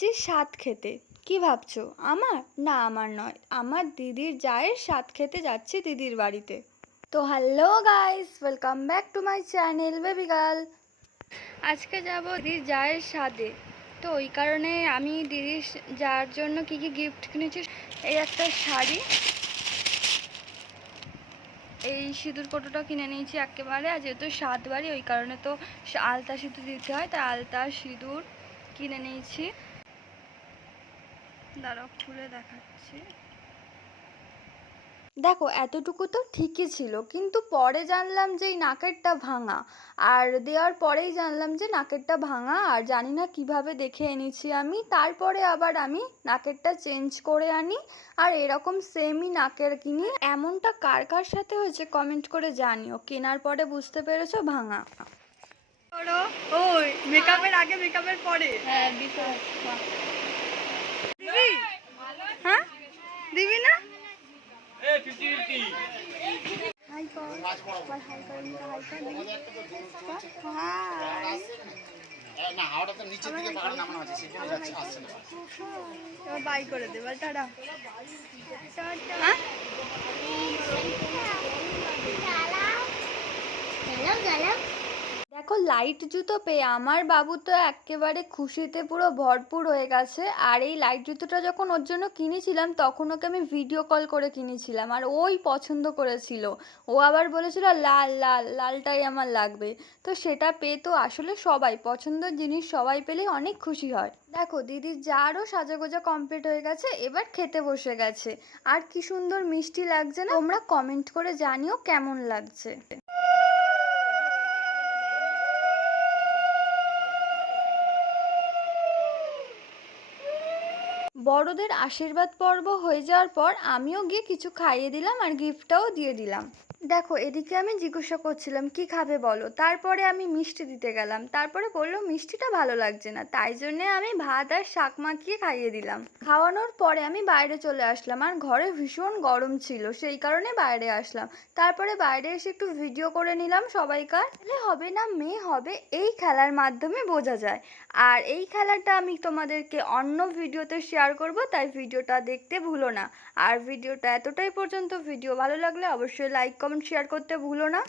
যাচ্ছি স্বাদ খেতে। কি ভাবছো? আমার? না, আমার নয়, আমার দিদির জায়ের স্বাদ খেতে যাচ্ছি দিদির বাড়িতে। তো hello guys, welcome back to my channel baby girl. আজকে যাব দিদির জায়ের স্বাদে। তো ওই কারণে আমি দিদির যার জন্য কি কি গিফট কিনেছি, এই একটা শাড়ি, এই সিঁদুর কোটোটা কিনে নিয়েছি একেবারে। আর যেহেতু স্বাদ বাড়ি ওই কারণে তো আলতা সিঁদুর দিতে হয়, তাই আলতা সিঁদুর কিনে নিয়েছি। দাঁড়াও খুলে দেখাচ্ছি। দেখো এতটুকু তো ঠিকই ছিল, কিন্তু পরে জানলাম যে এই নাকেরটা ভাঙা। আর দেওয়ার পরেই জানলাম যে নাকেরটা ভাঙা, আর জানি না কিভাবে দেখে এনেছি আমি। তারপরে আবার আমি নাকেরটা চেঞ্জ করে আনি, আর এরকম সেমই নাকের কিনি। এমনটা কার কার সাথে হয়েছে কমেন্ট করে জানিও। কেনার পরে বুঝতে পেরেছো ভাঙা। ওই মেকআপের আগে মেকআপের পরে, হ্যাঁ বিফোর। দিবি? হ্যাঁ দিবি না? হাই কর, হাই কর, না হাওড়া তো নিচের দিকে পাহাড় নামানো আছে সেই জন্য যাচ্ছে আসছে না। এবার বাই করে দে, বল টাটা। দেখো লাইট জুতো পেয়ে আমার বাবু তো একেবারে খুশিতে পুরো ভরপুর হয়ে গেছে। আর এই লাইট জুতোটা যখন ওর জন্য কিনেছিলাম তখন ওকে আমি ভিডিও কল করে কিনেছিলাম, আর ওই পছন্দ করেছিল। ও আবার বলেছিল লাল লাল লালটাই আমার লাগবে। তো সেটা পেয়ে তো আসলে সবাই পছন্দের জিনিস সবাই পেলে অনেক খুশি হয়। দেখো দিদির যারও সাজাগোজা কমপ্লিট হয়ে গেছে, এবার খেতে বসে গেছে। আর কি সুন্দর মিষ্টি লাগছে না? তোমরা কমেন্ট করে জানিও কেমন লাগছে। বড়দের আশীর্বাদ পর্ব হয়ে যাওয়ার পর আমিও গিয়ে কিছু খাইয়ে দিলাম আর গিফটটাও দিয়ে দিলাম। দেখো এদিকে আমি জিজ্ঞাসা করছিলাম কি খাবে বলো, তারপরে আমি মিষ্টি দিতে গেলাম। তারপরে বললো মিষ্টিটা ভালো লাগছে না, তাই জন্যে আমি ভাত আর শাক মাখিয়ে খাইয়ে দিলাম। খাওয়ানোর পরে আমি বাইরে চলে আসলাম, আর ঘরে ভীষণ গরম ছিল সেই কারণে বাইরে আসলাম। তারপরে বাইরে এসে একটু ভিডিও করে নিলাম সবাইকার। ছেলে হবে না মেয়ে হবে এই খেলার মাধ্যমে বোঝা যায়। আর এই খেলাটা আমি তোমাদেরকে অন্য ভিডিওতে শেয়ার করব, তাই ভিডিওটা দেখতে ভুলো না। আর ভিডিওটা এতটাই পর্যন্ত। ভিডিও ভালো লাগলে অবশ্যই লাইক কমেন্ট শেয়ার করতে ভুলো না।